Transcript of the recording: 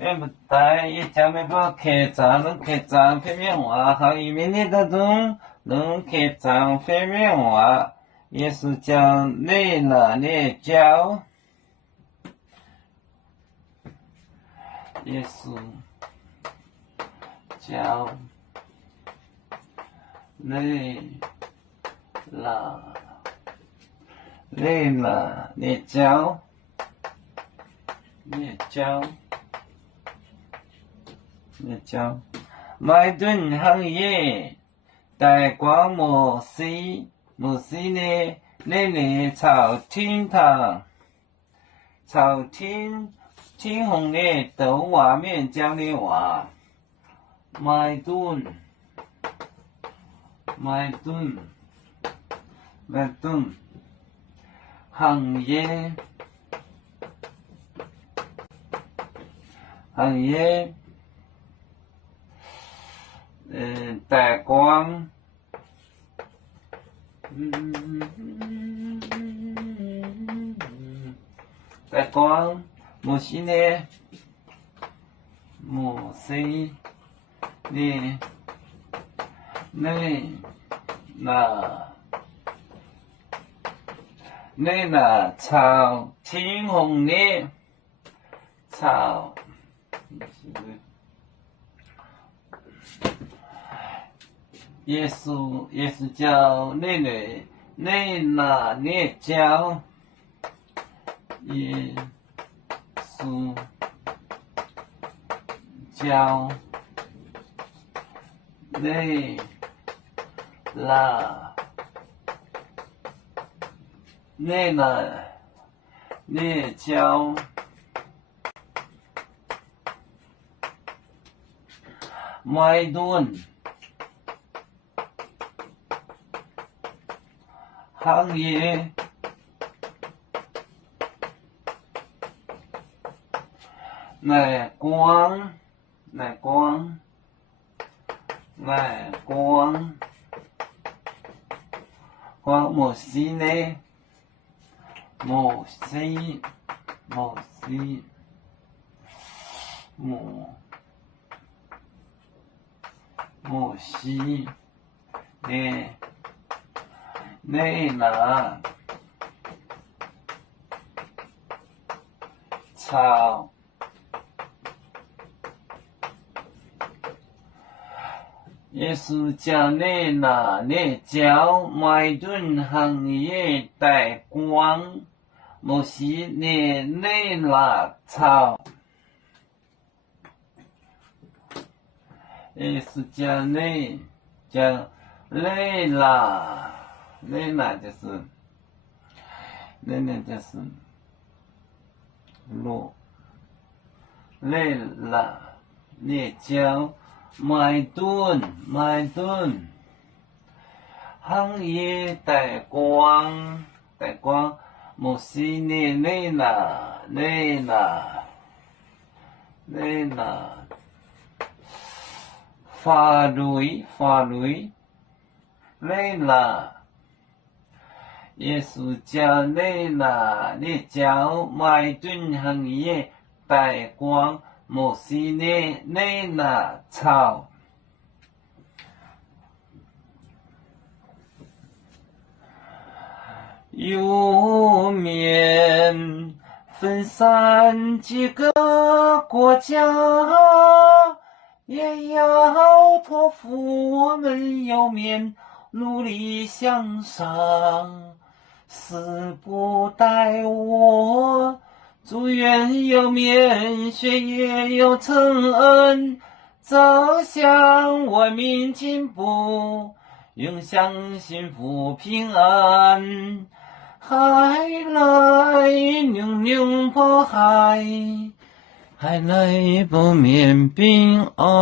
面不带也将没把开张能开张非面话，行业面的当中能开张非面话，也是将内那的教，也是教内那的教。念教，麦顿行业，大光摩西呢，你朝天堂，朝天红的都画面讲的话，麦顿行业。大光，大光，摩西呢？那朝天红的朝。耶稣教那教耶稣教那教麦顿行业乃光摩西呢？摩西呢？那朝耶稣教那教麦顿行业大光摩西那朝耶稣教那就是路那教麦顿行业大光摩西那法律耶稣教那教麦顿行业大光摩西那朝有面分散几个国家，也要托付我们有面努力向上，死不待我，祝愿有面学业有承恩，走向文明进步，永享幸福平安。海来牛跑海，海来不面平安。